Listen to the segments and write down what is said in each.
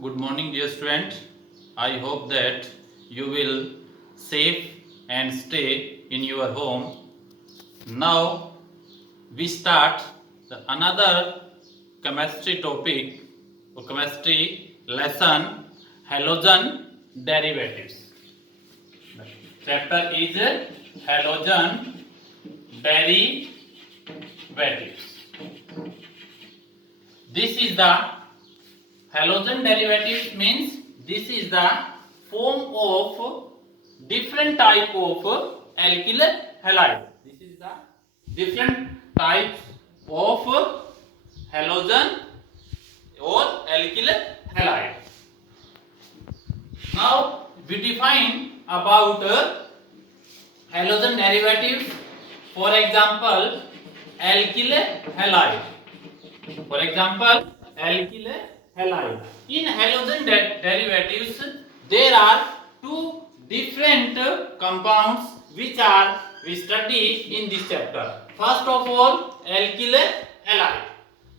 Good morning, dear student. I hope that you will safe and stay in your home. Now we start another chemistry topic or chemistry lesson, halogen derivatives. The chapter is halogen derivatives. This is the halogen derivatives means this is the form of different type of alkyl halide. This is the different types of halogen or alkyl halide. Now we define about halogen derivatives. For example, alkyl halide. For example, alkyl halide. In halogen derivatives, there are two different compounds which are we study in this chapter. First of all, alkyl halide.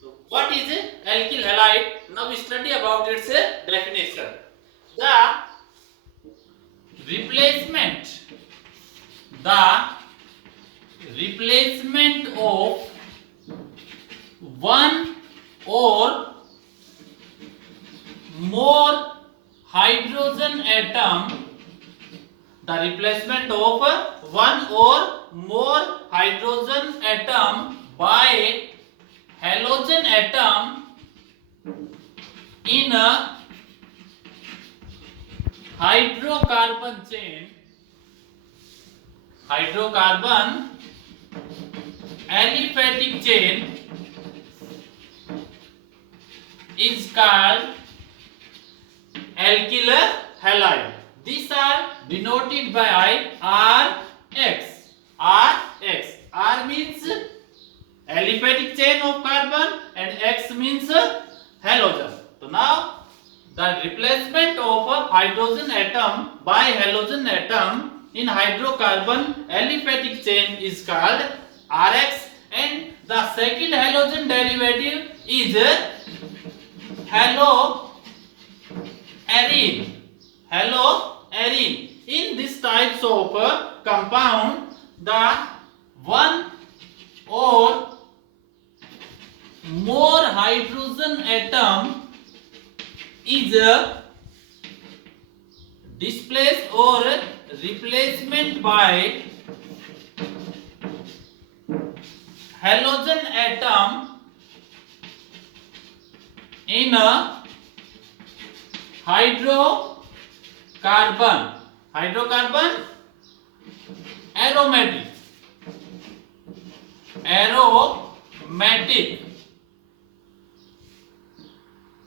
So, what is alkyl halide? Now we study about its definition. The replacement, the replacement of one or more hydrogen atom, the replacement of one or more hydrogen atom by halogen atom in a hydrocarbon chain, hydrocarbon aliphatic chain is called alkyl halide. These are denoted by Rx. Rx. R means aliphatic chain of carbon and X means halogen. So now the replacement of a hydrogen atom by halogen atom in hydrocarbon aliphatic chain is called Rx, and the second halogen derivative is haloarine. Haloarine. In this types of compound, the one or more hydrogen atom is displaced or replacement by halogen atom in a hydrocarbon aromatic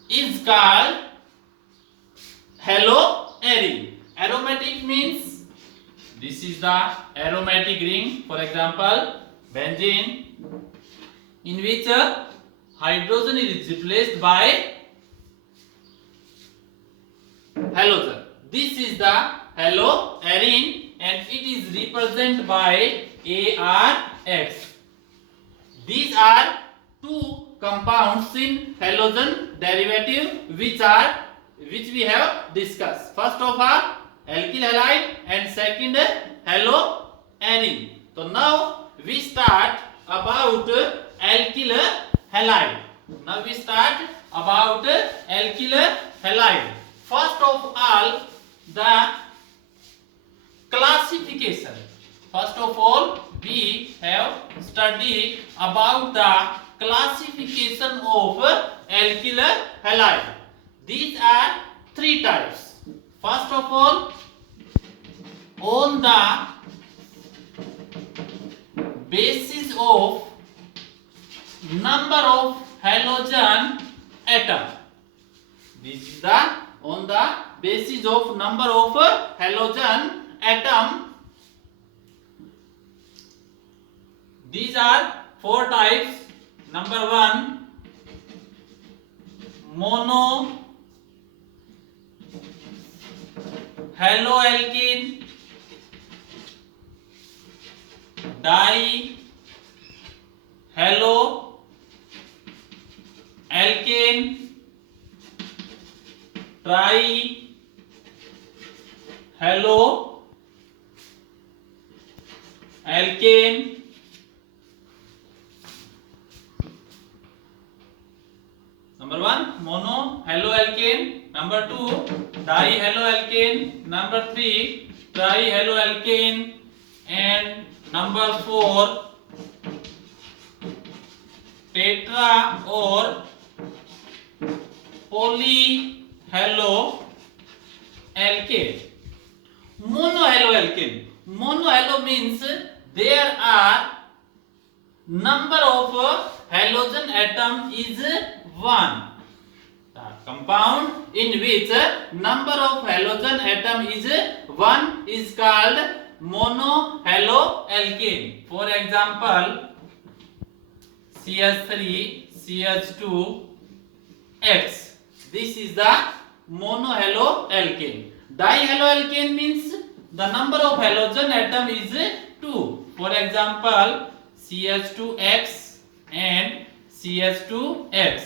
is called haloarine. Aromatic means this is the aromatic ring, for example benzene, in which hydrogen is replaced by halogen. This is the haloarine and it is represented by ARX. These are two compounds in halogen derivative which we have discussed. First of all, alkyl halide and second haloarine. So now we start about alkyl halide. Now we start about alkyl halide. First of all, the classification. First of all, we have studied about the classification of alkyl halide. These are three types. First of all, on the basis of number of halogen atom. This is the on the basis of number of halogen atom. These are four types. Number one, mono haloalkene, di halo alkane, tri halo alkane, number 1 mono halo alkane, number 2 di halo alkane, number 3 tri halo alkane, and number 4 tetra or poly halo alkane. Mono halo alkane. Mono halo means there are number of halogen atom is 1. The compound in which number of halogen atom is 1 is called mono halo alkane. For example, CH3 CH2 X. This is the mono halo alkane. Dihalo alkane means the number of halogen atom is 2. For example, CH2X and CH2X.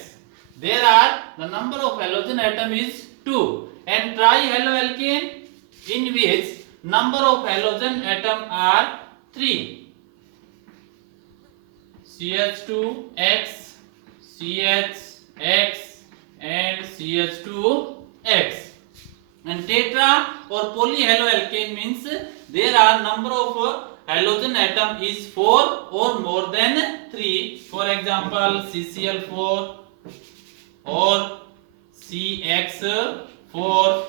There are the number of halogen atom is 2. And trihalo alkane in which number of halogen atom are 3. CH2X, CHX and CH2X. And tetra or polyhaloalkane means there are number of halogen atom is 4 or more than 3. For example, CCl4 or CX4.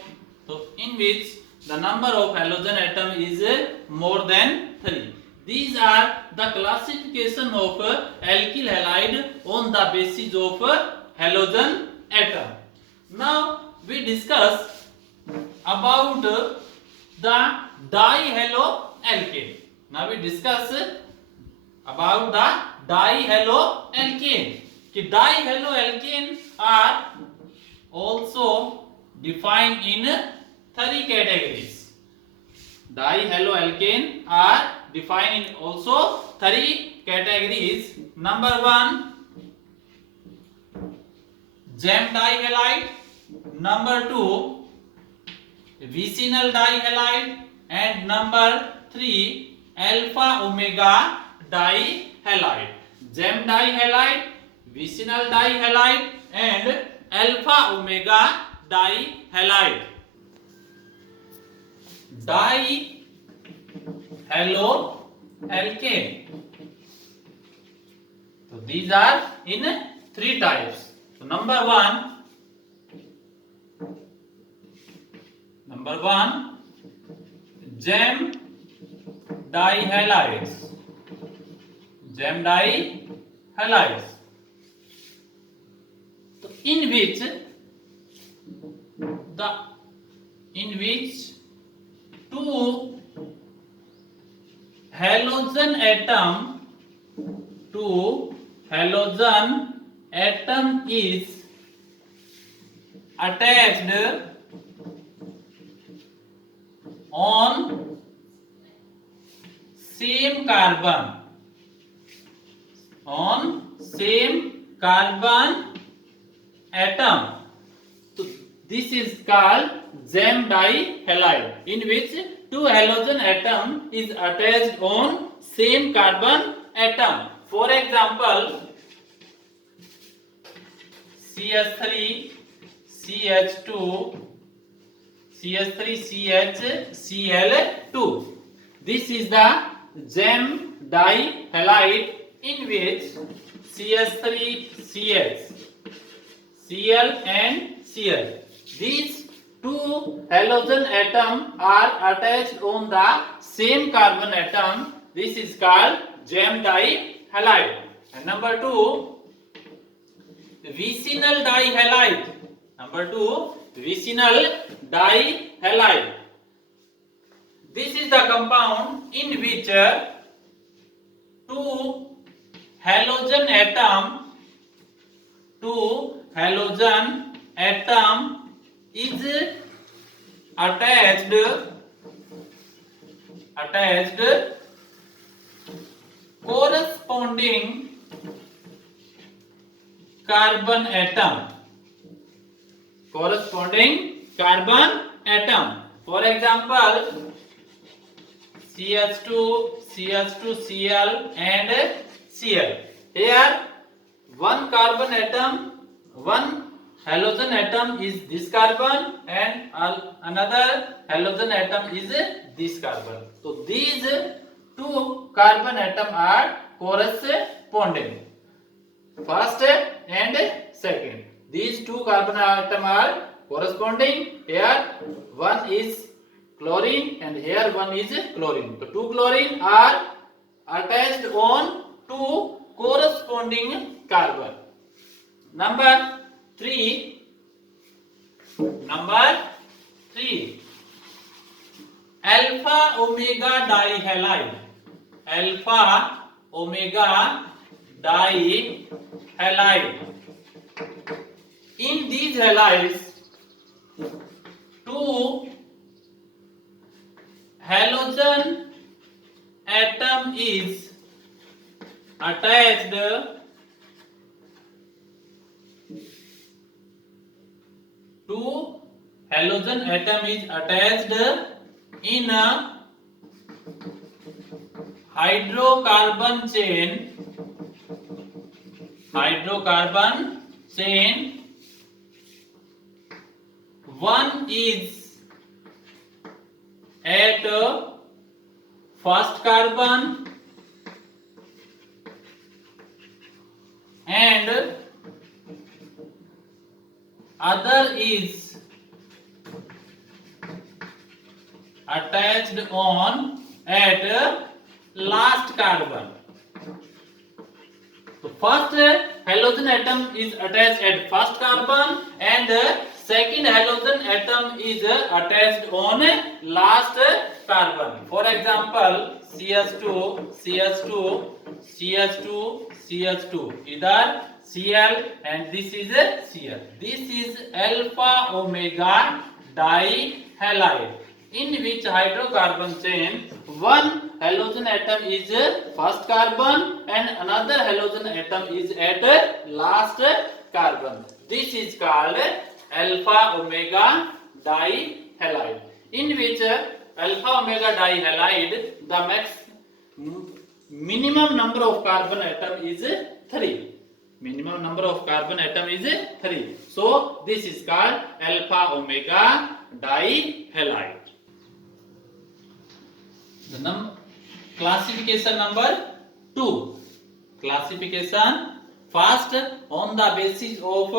So in which the number of halogen atom is more than 3. These are the classification of alkyl halide on the basis of halogen atom. Now we discuss about the dihaloalkane. Now we discuss about the dihaloalkane. Dihaloalkane are also defined in 3 categories. Dihaloalkane are defined in also 3 categories. Number 1, gem dihalide. Number 2, vicinal dihalide, and number 3 alpha omega dihalide. Gem dihalide, vicinal dihalide and alpha omega dihalide. Dihaloalkane. So these are in 3 types. So number 1, gem dihalides. Gem dihalides. So in which two halogen atom is attached on same carbon atom. So this is called gem dihalide, in which 2 halogen atom is attached on same carbon atom. For example, CH3 CH2 CH3CHCl2. This is the gem dihalide in which CH3CH Cl and Cl. These 2 halogen atom are attached on the same carbon atom. This is called gem dihalide. And number 2, vicinal dihalide. Number 2, vicinal dihalide. This is the compound in which 2 halogen atom is attached corresponding carbon atom carbon atom. For example, CH2, CH2, Cl and Cl. Here one carbon atom, one halogen atom is this carbon and another halogen atom is this carbon. So these two carbon atom are corresponding, first and second. These two carbon atom are corresponding. Here one is chlorine and here one is chlorine. So two chlorine are attached on two corresponding carbon. Number 3. Alpha omega dihalide. Alpha omega dihalide. In these halides, two halogen atom is attached in a hydrocarbon chain. One is at first carbon and other is attached on at last carbon. So first halogen atom is attached at first carbon and second halogen atom is attached on last carbon. For example, CH2, CH2, CH2, CH2. Either Cl and this is Cl. This is alpha omega dihalide, in which hydrocarbon chain one halogen atom is first carbon and another halogen atom is at last carbon. This is called alpha omega dihalide, in which alpha omega dihalide the minimum number of carbon atom is 3. Minimum number of carbon atom is 3. So this is called alpha omega dihalide. The classification number 2. Classification first on the basis of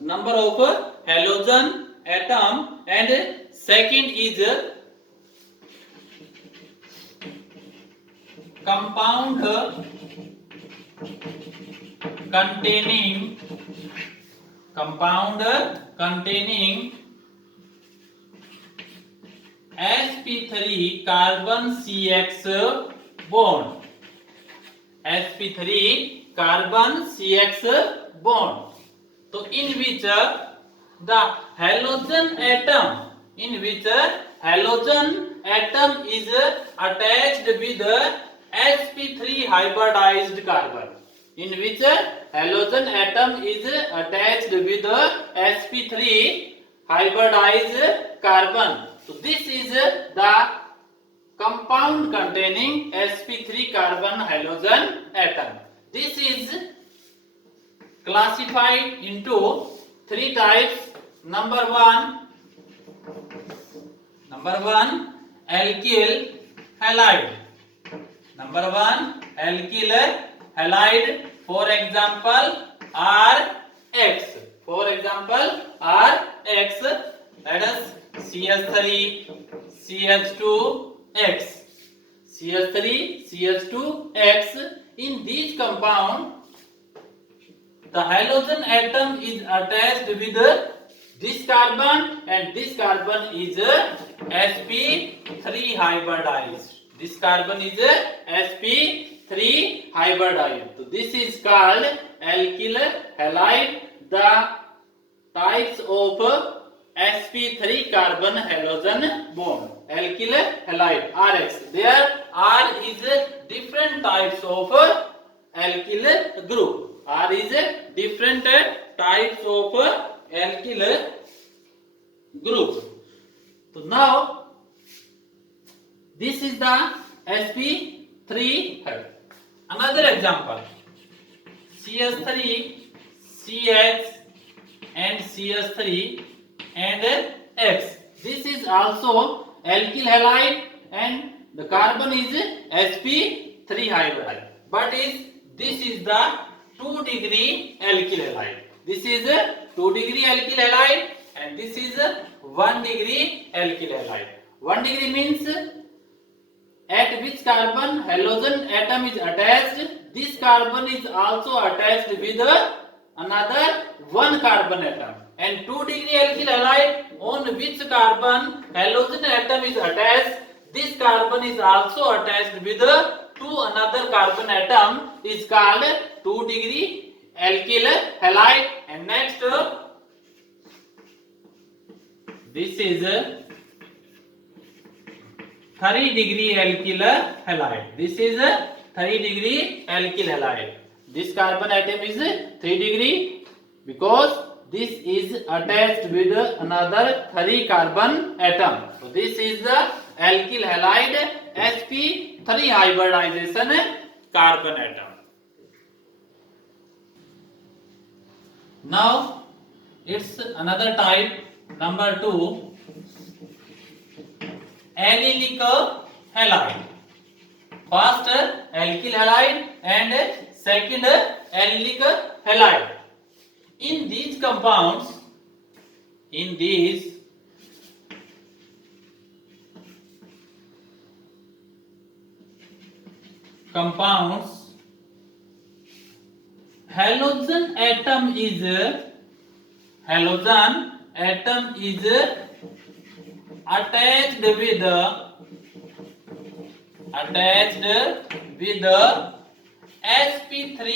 number of halogen atom and second is compound containing sp3 carbon CX bond. sp3 carbon CX bond. So in which the halogen atom is attached with sp3 hybridized carbon. In which halogen atom is attached with sp3 hybridized carbon. So this is the compound containing sp3 carbon halogen atom. This is classified into 3 types. Number 1, alkyl halide. Number 1, alkyl halide. For example, Rx. For example, Rx. Let us CH3, CH2X. CH3, CH2X. In these compound, the halogen atom is attached with this carbon and this carbon is sp3 hybridized. This carbon is sp3 hybridized. So this is called alkyl halide. The types of sp3 carbon halogen bond. Alkyl halide Rx. There R is different types of alkyl group. R is different types of alkyl group. So now this is the sp3. Another example, CH3, CH and CH3 and X. This is also alkyl halide and the carbon is sp3 hybrid. But this is the 2 degree alkyl halide. This is a 2 degree alkyl halide and this is a 1 degree alkyl halide. 1 degree means at which carbon halogen atom is attached, this carbon is also attached with another one carbon atom. And 2 degree alkyl halide on which carbon halogen atom is attached, this carbon is also attached with to another carbon atom is called 2 degree alkyl halide. And next this is 3 degree alkyl halide. This is 3 degree alkyl halide. This carbon atom is 3 degree because this is attached with another 3 carbon atom. So this is the alkyl halide sp3 hybridization carbon atom. Now it's another type, number 2, allylic halide. First alkyl halide and second allylic halide. In these compounds, halogen atom is attached with sp3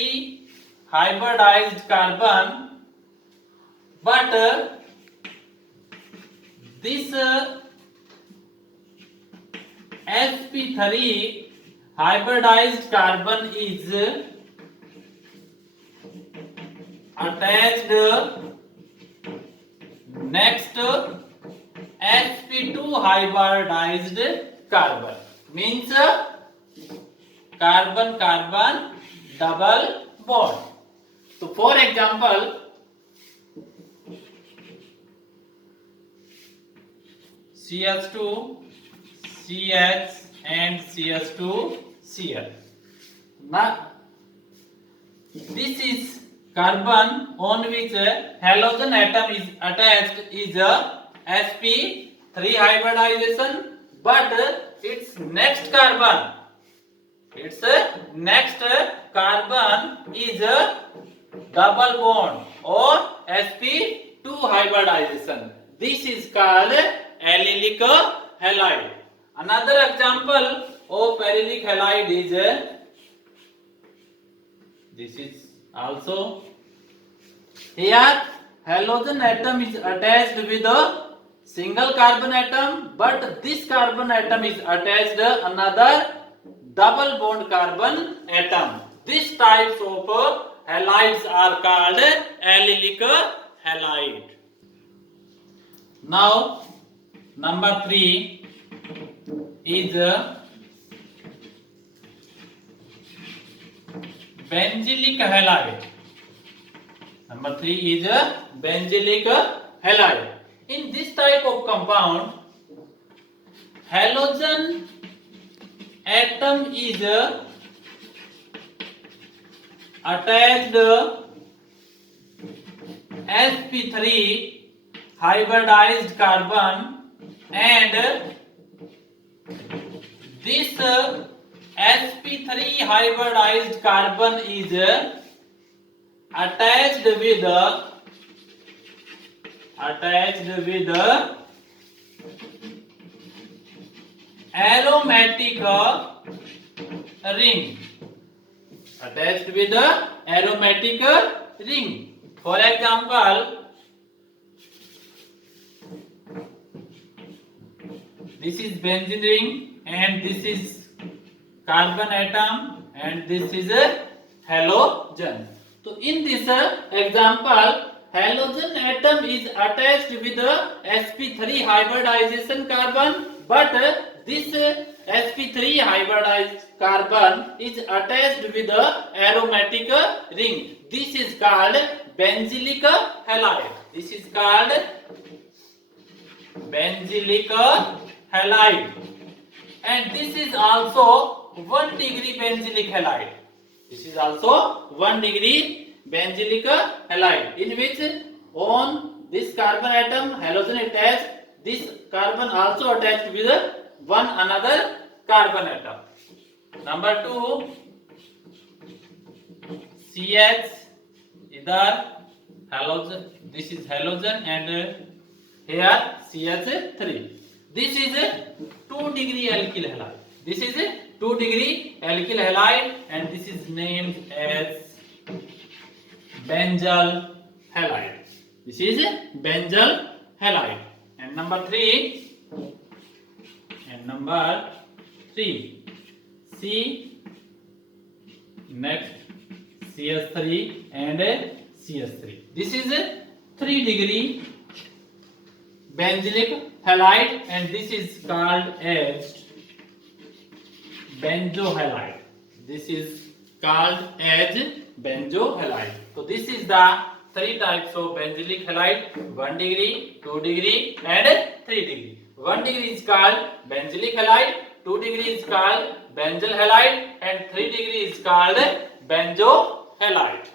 hybridized carbon, but this sp3 hybridized carbon is attached next sp2 hybridized carbon, means carbon carbon double bond. So for example, CH2 CH and CH2 Cl. Now this is carbon on which halogen atom is attached is sp3 hybridization, but its next carbon is double bond or sp2 hybridization. This is called allylic halide. Another example of allylic halide is this is also here halogen atom is attached with a single carbon atom, but this carbon atom is attached another double bond carbon atom. These types of halides are called allylic halide. Now number 3 is benzylic halide. Number 3 is benzylic halide. In this type of compound, halogen atom is attached sp3 hybridized carbon, and this sp3 hybridized carbon is attached with aromatic ring. Attached with aromatic ring. For example, this is benzene ring and this is carbon atom and this is a halogen. So in this example, halogen atom is attached with the sp3 hybridization carbon, but this sp3 hybridized carbon is attached with the aromatic ring. This is called benzylic halide. This is called benzylic halide, and this is also 1 degree benzylic halide. This is also 1 degree benzylic halide, in which on this carbon atom halogen attached, this carbon also attached with one another carbon atom. Number 2, CH, either halogen, this is halogen, and here CH3. This is a 2 degree alkyl halide. This is a 2 degree alkyl halide, and this is named as benzyl halide. This is benzyl halide. And number 3, C, next CH3 and CH3. This is a 3 degree benzylic halide, and this is called as benzohalide. This is called as benzohalide. So this is the 3 types of benzylic halide: 1 degree, 2 degree, and 3 degree. 1 degree is called benzylic halide, 2 degree is called benzyl halide, and 3 degree is called benzohalide.